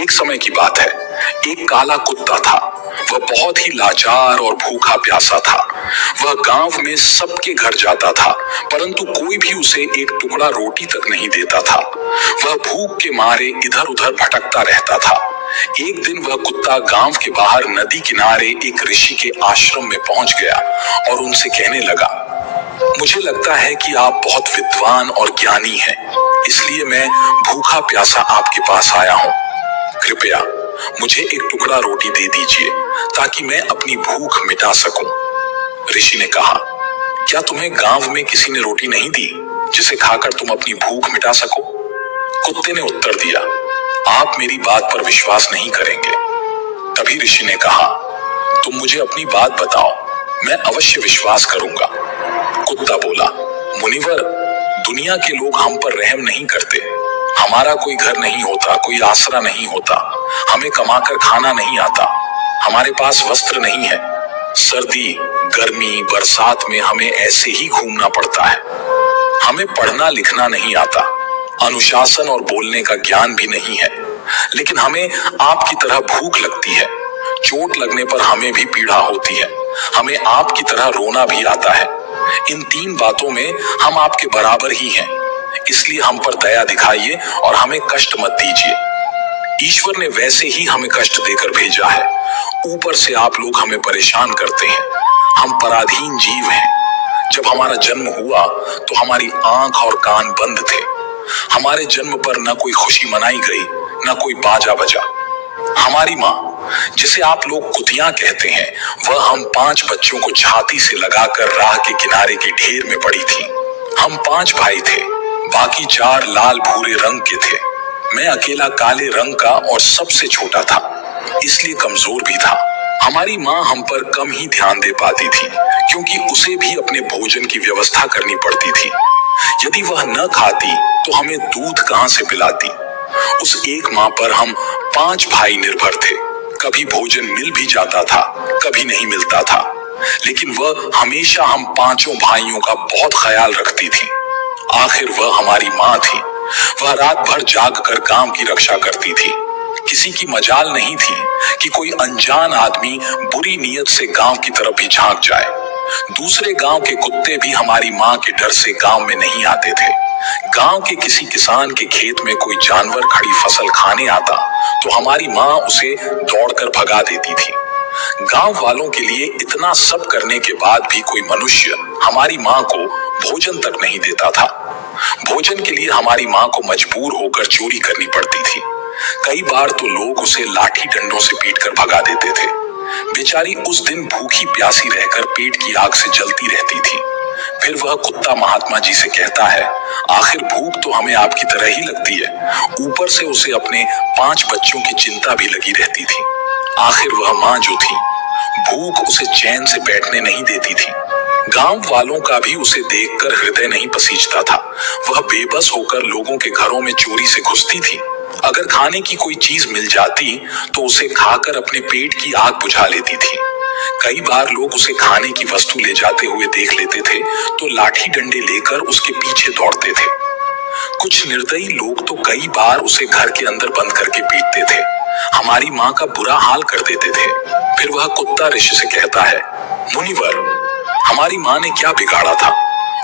एक समय की बात है, एक काला कुत्ता था। वह बहुत ही लाचार और भूखा प्यासा था। वह गांव में सबके घर जाता था, परंतु कोई भी उसे एक टुकड़ा रोटी तक नहीं देता था। वह भूख के मारे इधर उधर भटकता रहता था। एक दिन वह कुत्ता गांव के बाहर नदी किनारे एक ऋषि के आश्रम में पहुंच गया और उनसे कहने लगा, मुझे लगता है कि आप बहुत विद्वान और ज्ञानी हैं, इसलिए मैं भूखा प्यासा आपके पास आया हूँ। कृपया मुझे एक टुकड़ा रोटी दे दीजिए ताकि मैं अपनी भूख मिटा सकूं। ऋषि ने कहा, क्या तुम्हें गांव में किसी ने रोटी नहीं दी जिसे खाकर तुम अपनी भूख मिटा सको? कुत्ते ने उत्तर दिया, आप मेरी बात पर विश्वास नहीं करेंगे। तभी ऋषि ने कहा, तुम मुझे अपनी बात बताओ, मैं अवश्य विश्वास करूंगा। कुत्ता बोला, मुनिवर, दुनिया के लोग हम पर रहम नहीं करते। हमारा कोई घर नहीं होता, कोई आसरा नहीं होता, हमें कमाकर खाना नहीं आता, हमारे पास वस्त्र नहीं है। सर्दी, गर्मी, बरसात में हमें ऐसे ही घूमना पड़ता है। हमें पढ़ना लिखना नहीं आता, अनुशासन और बोलने का ज्ञान भी नहीं है, लेकिन हमें आपकी तरह भूख लगती है। चोट लगने पर हमें भी पीड़ा होती है, हमें आपकी तरह रोना भी आता है। इन तीन बातों में हम आपके बराबर ही हैं, इसलिए हम पर दया दिखाइए और हमें कष्ट मत दीजिए। ईश्वर ने वैसे ही हमें कष्ट देकर भेजा है, ऊपर से आप लोग हमें परेशान करते हैं। हम पराधीन जीव हैं। जब हमारा जन्म हुआ तो हमारी आंख और कान बंद थे। हमारे जन्म पर न कोई खुशी मनाई गई, न कोई बाजा बजा। हमारी माँ, जिसे आप लोग कुतिया कहते हैं, वह हम 5 बच्चों को छाती से लगाकर राह के किनारे के ढेर में पड़ी थी। हम 5 भाई थे, बाकी 4 लाल भूरे रंग के थे। मैं अकेला काले रंग का और सबसे छोटा था, इसलिए कमजोर भी था। हमारी माँ हम पर कम ही ध्यान दे पाती थी, क्योंकि उसे भी अपने भोजन की व्यवस्था करनी पड़ती थी। यदि वह न खाती तो हमें दूध कहां से पिलाती? उस एक माँ पर हम 5 भाई निर्भर थे। कभी भोजन मिल भी जाता था, कभी नहीं मिलता था, लेकिन वह हमेशा हम 5 भाइयों का बहुत ख्याल रखती थी। आखिर वह हमारी माँ थी। वह रात भर जाग कर गांव की रक्षा करती थी। किसी की मजाल नहीं थी कि कोई अनजान आदमी बुरी नीयत से गांव की तरफ भी झांक जाए। दूसरे गांव के कुत्ते भी हमारी माँ के डर से गांव में नहीं आते थे। गांव के किसी किसान के खेत में कोई जानवर खड़ी फसल खाने आता तो हमारी माँ उसे दौड़कर भगा देती थी। गांव वालों के लिए इतना सब करने के बाद भी कोई मनुष्य हमारी माँ को भोजन तक नहीं देता था। भोजन के लिए हमारी माँ को मजबूर होकर चोरी करनी पड़ती थी। कई बार तो लोग उसे लाठी डंडों से पीटकर भगा देते थे। बेचारी उस दिन भूखी प्यासी रहकर पेट की आग से जलती रहती थी। फिर वह कुत्ता महात्मा जी से कहता है, आखिर भूख तो हमें आपकी तरह ही लगती है, ऊपर से उसे अपने 5 बच्चों की चिंता भी लगी रहती थी। आखिर वह माँ जो थी, भूख उसे चैन से बैठने नहीं देती थी। गांव वालों का भी उसे देखकर हृदय नहीं पसीजता था। वह बेबस होकर लोगों के घरों में चोरी से घुसती थी। अगर खाने की कोई चीज मिल जाती तो उसे खाकर अपने पेट की आग बुझा लेती थी। कई बार लोग उसे खाने की वस्तु ले जाते हुए देख लेते थे तो लाठी डंडे लेकर उसके पीछे दौड़ते थे। कुछ निर्दयी लोग तो कई बार उसे घर के अंदर बंद करके पीटते थे। हमारी माँ का बुरा हाल कर देते थे। फिर वह कुत्ता ऋषि से कहता है, मुनिवर, हमारी माँ ने क्या बिगाड़ा था?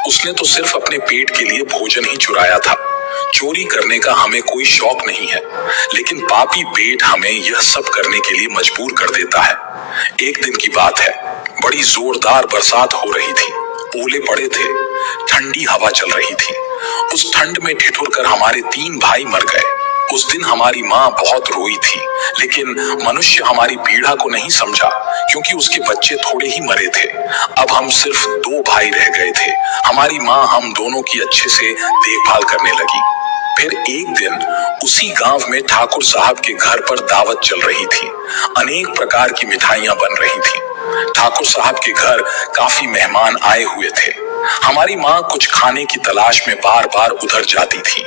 उसने तो सिर्फ अपने पेट के लिए भोजन ही चुराया था। चोरी करने का हमें कोई शौक नहीं है, लेकिन पापी पेट हमें यह सब करने के लिए मजबूर कर देता है। एक दिन की बात है, बड़ी जोरदार बरसात हो रही थी। ओले पड़े थे, ठंडी हवा चल रही थी। उस ठंड में ठिठुर कर हमारे 3 भाई मर गए। उस दिन हमारी माँ बहुत रोई थी, लेकिन मनुष्य हमारी पीड़ा को नहीं समझा, क्योंकि उसके बच्चे थोड़े ही मरे थे। अब हम सिर्फ 2 भाई रह गए थे। हमारी माँ हम दोनों की अच्छे से देखभाल करने लगी। फिर एक दिन उसी गांव में ठाकुर साहब के घर पर दावत चल रही थी। अनेक प्रकार की मिठाइयां बन रही थी। ठाकुर साहब के घर काफी मेहमान आए हुए थे। हमारी माँ कुछ खाने की तलाश में बार बार उधर जाती थी,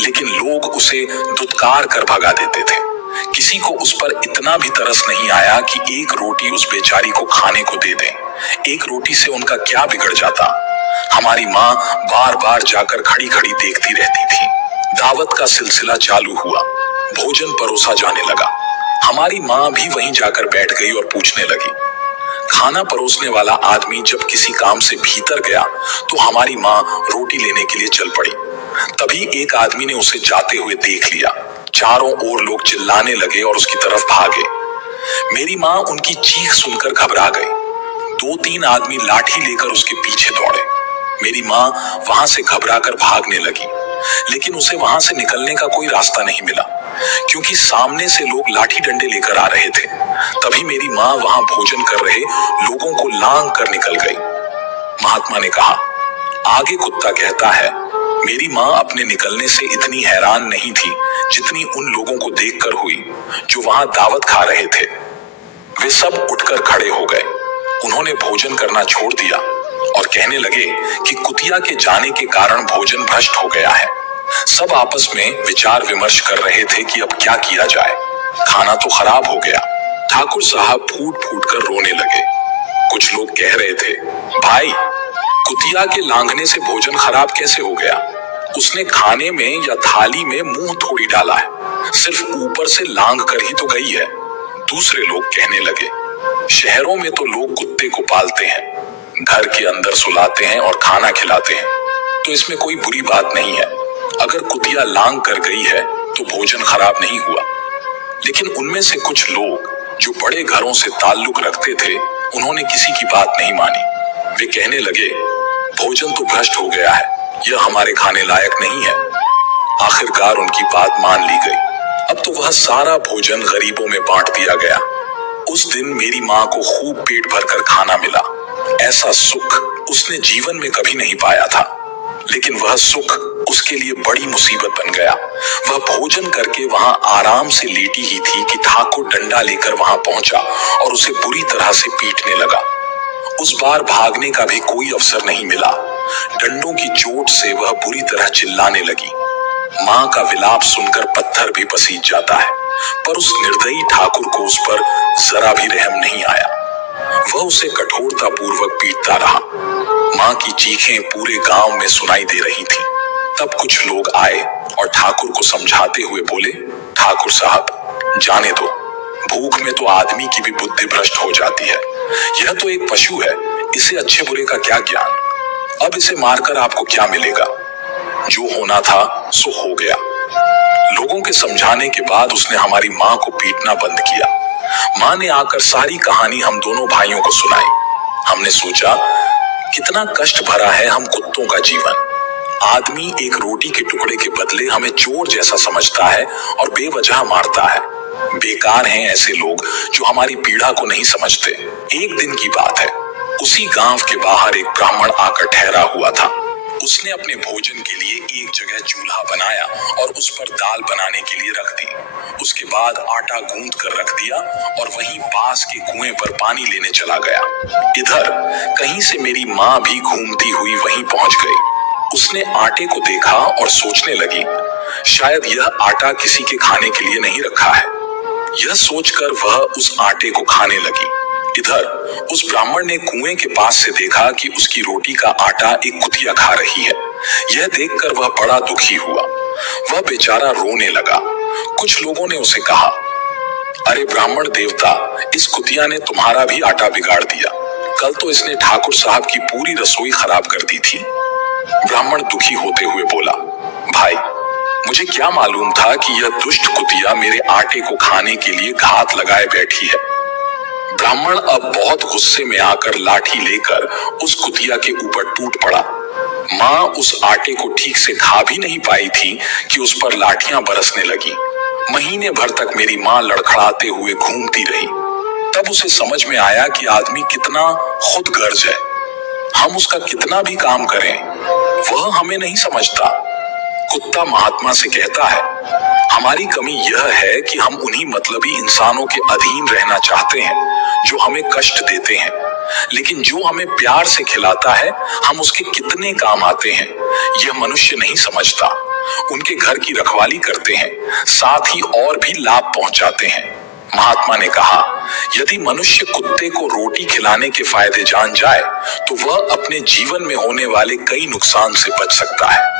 लेकिन लोग उसे दुत्कार कर भगा देते थे। किसी को उस पर इतना भी तरस नहीं आया कि एक रोटी उस बेचारी को खाने को दे दें। एक रोटी से उनका क्या बिगड़ जाता? हमारी माँ बार बार जाकर खड़ी खड़ी देखती रहती थी। दावत का सिलसिला चालू हुआ। भोजन परोसा जाने लगा। हमारी माँ भी वहीं जाकर बैठ गई और पूछने लगी। खाना परोसने वाला आदमी जब किसी काम से भीतर गया तो हमारी माँ रोटी लेने के लिए चल पड़ी। तभी एक आदमी ने उसे जाते हुए देख लिया। चारों ओर लोग चिल्लाने लगे और उसकी तरफ भागे। मेरी माँ उनकी चीख सुनकर घबरा गई। 2-3 आदमी लाठी लेकर उसके पीछे दौड़े। मेरी माँ वहां से घबराकर भागने लगी, लेकिन उसे वहां से निकलने का कोई रास्ता नहीं मिला, क्योंकि सामने से लोग लाठी डंडे लेकर आ रहे थे। तभी मेरी माँ वहां भोजन कर रहे लोगों को लांग कर निकल गई। महात्मा ने कहा, आगे कुत्ता कहता है, मेरी माँ अपने निकलने से इतनी हैरान नहीं थी जितनी उन लोगों को देखकर हुई जो वहां दावत खा रहे थे। वे सब उठकर खड़े हो गए। उन्होंने भोजन करना छोड़ दिया और कहने लगे कि कुतिया के जाने के कारण भोजन भ्रष्ट हो गया है। सब आपस में विचार विमर्श कर रहे थे कि अब क्या किया जाए। खाना तो खराब हो गया। ठाकुर साहब फूट फूट कर रोने लगे। कुछ लोग कह रहे थे, भाई, कुतिया के लांघने से भोजन खराब कैसे हो गया? उसने खाने में या थाली में मुंह थोड़ी डाला है, सिर्फ ऊपर से लांघ कर ही तो गई है। दूसरे लोग कहने लगे, शहरों में तो लोग कुत्ते को पालते हैं, घर के अंदर सुलाते हैं और खाना खिलाते हैं, तो इसमें कोई बुरी बात नहीं है। अगर कुतिया लांघ कर गई है तो भोजन खराब नहीं हुआ। लेकिन उनमें से कुछ लोग जो बड़े घरों से ताल्लुक रखते थे, उन्होंने किसी की बात नहीं मानी। वे कहने लगे, भोजन तो भ्रष्ट हो गया है, यह हमारे खाने लायक नहीं है। आखिरकार उनकी बात मान ली गई। अब तो वह सारा भोजन गरीबों में बांट दिया गया। उस दिन मेरी माँ को खूब पेट भरकर खाना मिला। ऐसा सुख उसने जीवन में कभी नहीं पाया था, लेकिन वह सुख उसके लिए बड़ी मुसीबत बन गया। वह भोजन करके वहां आराम से लेटी ही थी कि ठाकुर डंडा लेकर वहां पहुंचा और उसे बुरी तरह से पीटने लगा। उस बार भागने का भी कोई अवसर नहीं मिला। डंडों की चोट से वह बुरी तरह चिल्लाने लगी। माँ का विलाप सुनकर पत्थर भी पसीज जाता है, पर उस निर्दयी ठाकुर को उस पर जरा भी रहम नहीं आया। वह उसे कठोरता पूर्वक पीटता रहा। माँ की चीखें पूरे गांव में सुनाई दे रही थीं। तब कुछ लोग आए और ठाकुर को समझाते हुए बोले, ठाकुर साहब, जाने दो, भूख में तो आदमी की भी बुद्धि भ्रष्ट हो जाती है। यह तो एक पशु है, इसे अच्छे बुरे का क्या ज्ञान। अब इसे मारकर आपको क्या मिलेगा? जो होना था सो हो गया। लोगों के समझाने के बाद उसने हमारी माँ को पीटना बंद किया। माँ ने आकर सारी कहानी हम दोनों भाइयों को सुनाई। हमने सोचा, कितना कष्ट भरा है हम कुत्तों का जीवन। आदमी एक रोटी के टुकड़े के बदले हमें चोर जैसा समझता है और बेवजह मारता है। बेकार हैं ऐसे लोग जो हमारी पीड़ा को नहीं समझते। एक दिन की बात है, उसी गांव के बाहर एक ब्राह्मण आकर ठहरा हुआ था। उसने अपने भोजन के लिए एक जगह चूल्हा बनाया और उस पर दाल बनाने के लिए रख दी। उसके बाद आटा गूंथ कर रख दिया और वहीं पास के कुएं पर पानी लेने चला गया। इधर कहीं से मेरी माँ भी घूमती हुई वहीं पहुंच गई। उसने आटे को देखा और सोचने लगी, शायद यह आटा किसी के खाने के लिए नहीं रखा है। यह सोचकर वह उस आटे को खाने लगी। इधर उस ब्राह्मण ने कुएं के पास से देखा कि उसकी रोटी का आटा एक कुतिया खा रही है। यह देखकर वह बड़ा दुखी हुआ। वह बेचारा रोने लगा। कुछ लोगों ने उसे कहा, अरे ब्राह्मण देवता, इस कुतिया ने तुम्हारा भी आटा बिगाड़ दिया। कल तो इसने ठाकुर साहब की पूरी रसोई खराब कर दी थी। ब्राह्मण दुखी होते हुए बोला, भाई, मुझे क्या मालूम था कि यह दुष्ट कुतिया मेरे आटे को खाने के लिए घात लगाए बैठी है। ब्राह्मण अब बहुत गुस्से में आकर लाठी लेकर उस कुतिया के ऊपर टूट पड़ा। माँ उस आटे को ठीक से खा भी नहीं पाई थी कि उस पर लाठियां बरसने लगी। महीने भर तक मेरी माँ लड़खड़ाते हुए घूमती रही। तब उसे समझ में आया कि आदमी कितना खुदगर्ज है। हम उसका कितना भी काम करें, वह हमें नहीं समझता। कुत्ता महात्मा से कहता है, हमारी कमी यह है कि हम उन्हीं मतलबी इंसानों के अधीन रहना चाहते हैं जो हमें कष्ट देते हैं, लेकिन जो हमें प्यार से खिलाता है हम उसके कितने काम आते हैं यह मनुष्य नहीं समझता। उनके घर की रखवाली करते हैं, साथ ही और भी लाभ पहुंचाते हैं। महात्मा ने कहा, यदि मनुष्य कुत्ते को रोटी खिलाने के फायदे जान जाए तो वह अपने जीवन में होने वाले कई नुकसान से बच सकता है।